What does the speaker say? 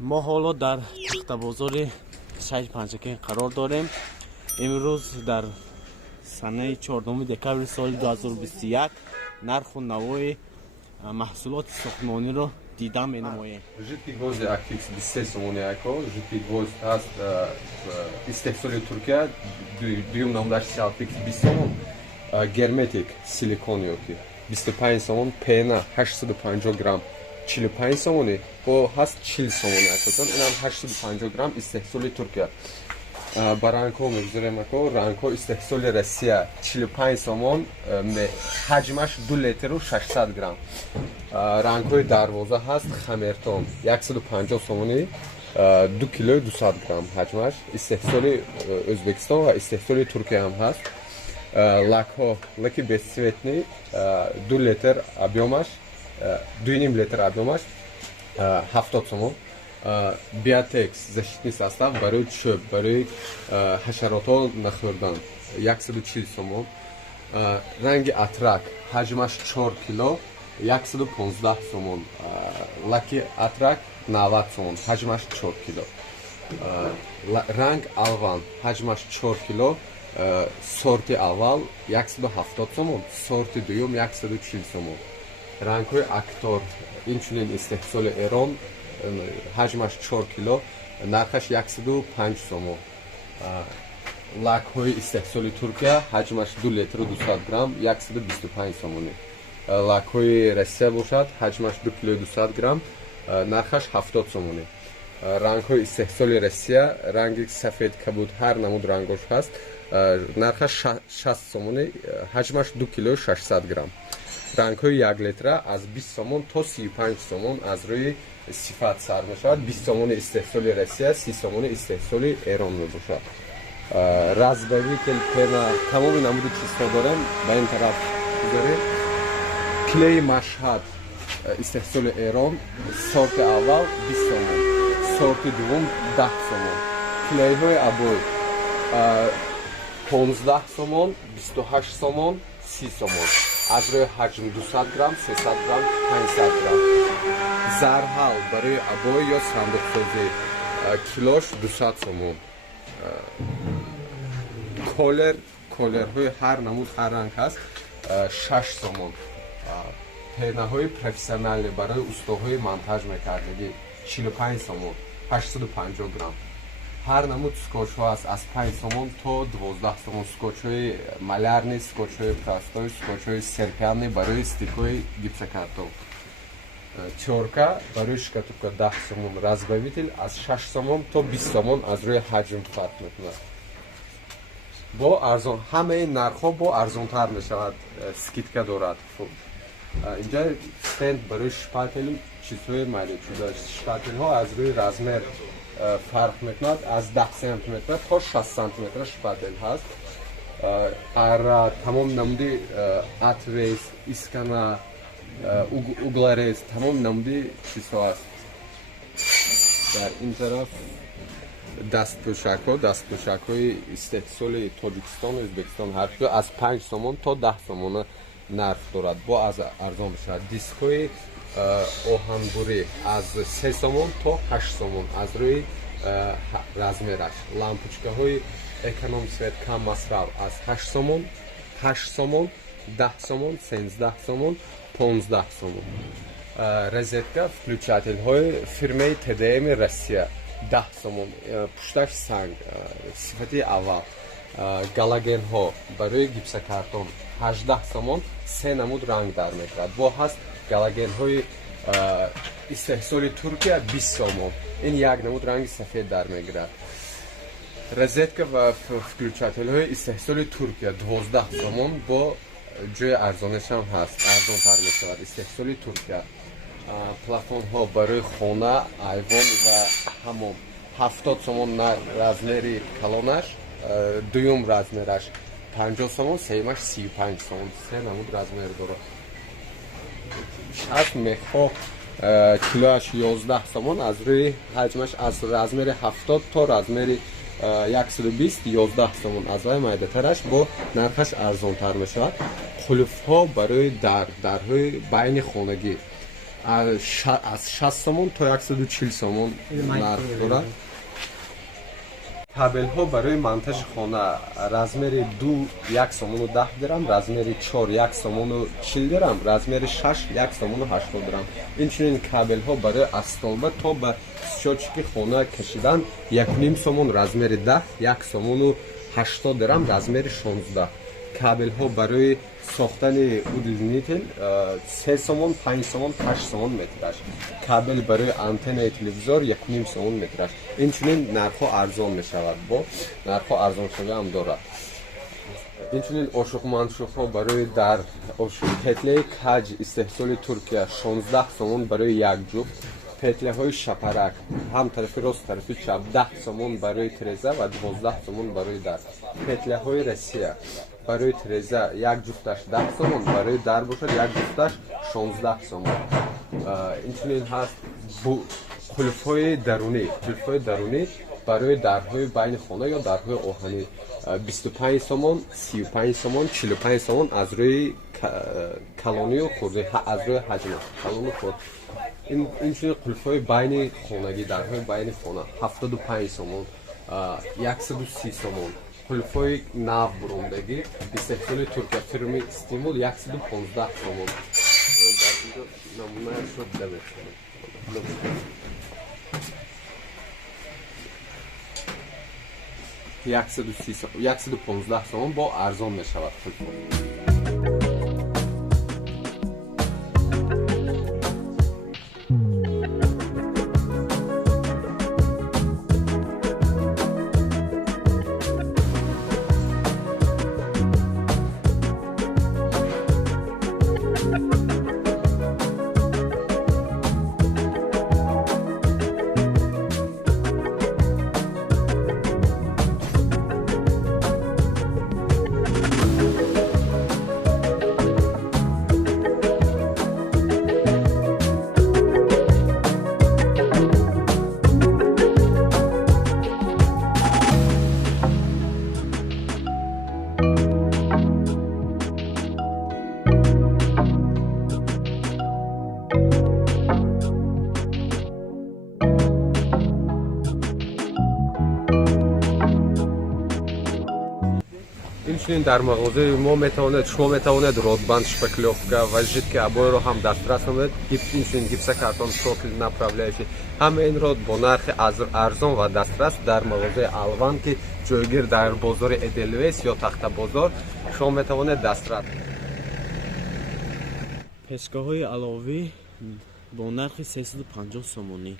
ما حالا در تخت بازار شهر پنجشیر قرار داریم. امروز در سنه 14 دکبر سال 2021 نرخ و نوای محصولات ساختمانی رو دیدن می‌نماییم. Жидкий гвоздь активс 23 сомони ако, жидкий гвоздь ҳаст истеҳсоли Туркия, дуюм номдаш Сиалтикс 20 сомон, герметик силикониёки 25 сомон, пена 850 грамм 45 сомони, бо ҳаст 40 сомони акотон, инам 850 грамм истеҳсоли Туркия. Ба рангҳо мегузорем ако, рангҳо истеҳсоли Россия 45 сомон, ҳаҷмаш 2 литру 600 грамм. рангҳои дарвоза ҳаст хамертон 150 сомони 2 килои 200 грамм ҳаҷмаш, истеҳсоли O'zbekiston ва истеҳсоли Туркия ҳам ҳаст. лакҳо, лаки бесцветни 2 литр объёмаш 2,5 литр объёмаш 70 сомон. Биотекс защитный состав барои чӯб, барои ҳашаротҳо нахӯрдан 140 сомон. ранги атрак ҳаҷмаш 4 кило 115 сомон. лаки атрак 90 сомон, ҳаҷмаш 4 кило. ранг алван ҳаҷмаш 4 кило, сорти аввал 170 сомон, сорти дуюм 140 сомон. рангҳои актор инчунин истеҳсоли Эрон, ҳаҷмаш 4 кило, нархаш 105 сомон. лакҳои истеҳсоли Туркия ҳаҷмаш 2 литру 200 грамм 125 сомони. лакҳои Россия бошад, ҳаҷмаш 2 килои 200 грамм, нархаш 70 сомони. рангҳои истеҳсоли Россия, ранги сафед кабуд, ҳар намуд рангош ҳаст, нархаш 60 сомони, ҳаҷмаш 2 килои 600 грамм. рангҳои 1 литра аз 20 сомон то 35 сомон аз рӯи сифат сар мешавад. 20 сомони истеҳсоли Россия, 30 сомони истеҳсоли Эрон мебошад. разбавитель, пена, тамоми намуди чизҳо дорем. ба ин тараф гузорем. клеи Машҳад истеҳсоли Эрон, сорти аввал 20 сомон, сорти дуввум 10 сомон. клейҳои абой 15 сомон, 28 сомон, 30 сомон. аз рӯи ҳаҷм 200 грамм, 300 грамм, 500 грамм. зарҳал барои абой ё сандуқсозӣ килош 200 сомон. колерҳои ҳар намуд ҳар ранг ҳаст 6 сомон. пенаҳои профессионалӣ барои устоҳои монтаж мекардагӣ 45 сомон, 850 грамм. ҳар намуд скотчҳо аст аз 5 сомон то 12 сомон. скотчҳои малярни, скотчҳои простой, скотчҳои серпианни барои стикҳои гипсокартон. тёрка барои шкатулка 10 сомон. разбавитель аз 6 сомон то 20 сомон аз рӯи ҳаҷм фарқ мекунад. бо арзон, ҳамаи нархҳо бо арзонтар мешавад, скидка дорад. инҷа стенд барои шпатели чизҳои майдачуда. шпателҳо аз рӯи размер фарқ мекунад, аз 10 сантиметр то 60 сантиметр шпател ҳаст. тамом намуди атвейс, искана, угларез, тамом намуди чизҳо аст. дар ин тараф дастпӯшакҳои истеҳсоли Тоҷикистон, O'zbekiston ҳаркуҷо аз 5 сомон то 10 сомона нарх дорад, бо аз арзон мешавад. дискҳои оҳангурӣ аз 3 сомон то 8 сомон аз рӯи размераш. лампочкаҳои эконом свет кам масраф аз 8 сомон, 8 сомон, 10 сомон, 13 сомон, 15 сомон. розетка включателҳои фирмаи ТДМ Россия 10 сомон, пушташ санг, сифати аввал. галогенҳо барои гипсокартон 18 сомон, 3 намуд ранг дар мекунад. бо ҳаст галогенҳои истеҳсоли Туркия 20 сомон, ин як намуд ранги сафед дар мегирад. розетка ва включателҳои истеҳсоли Туркия 12 сомон, бо ҷои арзонашам ҳаст, арзонтар мешавад. истеҳсоли Туркия. плафонҳо барои хона, айвон ва ҳамом 70 сомон размери калонаш, дуюм размераш 50 сомон, сеюмаш 35 сомон. се намуд размер дорад. шаст мехҳо килоаш 11 сомон, аз рӯи ҳаҷмаш аз размери 70 то размери 120 11 сомон. аз вай майдатараш бо нархаш арзонтар мешавад. қулфҳо барои дарҳои байни хонагӣ از 60 سومون تا 140 سومون نرخ دارد. کابل ها برای منتج خانه رزمر 2 1 سومون و 10 درم، رزمر 4 1 سومون و 40 درم، رزمر 6 1 سومون و 80 درم. اینچنین کابل ها برای استالبه تا به شاچکی خانه کشیدن 1.5 سومون، رزمر 10 1 سومون و 80 درم، رزمر 16. کابل ها برای ساختن اودیزنیتل 3 سومون 5 سومون 8 سومون مترش. کابل برای آنتن تلویزیون 1.5 سومون مترش. اینچنین نرخ ها ارزان می شود، با نرخ ها ارزان شده هم دارد. اینچنین اشوق منشوق ها برای در پتله کج استحصال ترکیه 16 سومون برای یک جفت. پتله های شپرک هم طرف راست طرف چپ 10 سومون برای ترزه و 12 سومون برای در. پتله های روسیه برای ترزه یک جفتش 10 سومون، برای در باشد یک جفتش 16 سومون. اینچنین هست قلف های درونی برای درهای بین خانه یا درهای آهنی 25 سومون، 35 سومون، 45 سومون از روی کلانی و خورده از روی حجم کلان و خورد. اینچنین قلف های بین خانگی درهای بین خانه 75 سومون، 130 سومون. قلف های ناو بروندگی استحصال ترکیه فرمی استیمول 115 سومون. نمونه شد دمه 115 سومون با ارزان می شود. اینچنین در مغازه ما شما میتواند رودبند، شپکلیوفکا و ژیتک ابای رو هم دسترس نمید. اینچنین گیپس کارتون شوکل направляющий همه این رو با نرخ ارزان و دسترس در مغازه الوان که جایگیر در بازار ادلویس یا تخت بازار شما میتواند دسترس. پسکه های علاوه با نرخ 350 سومونی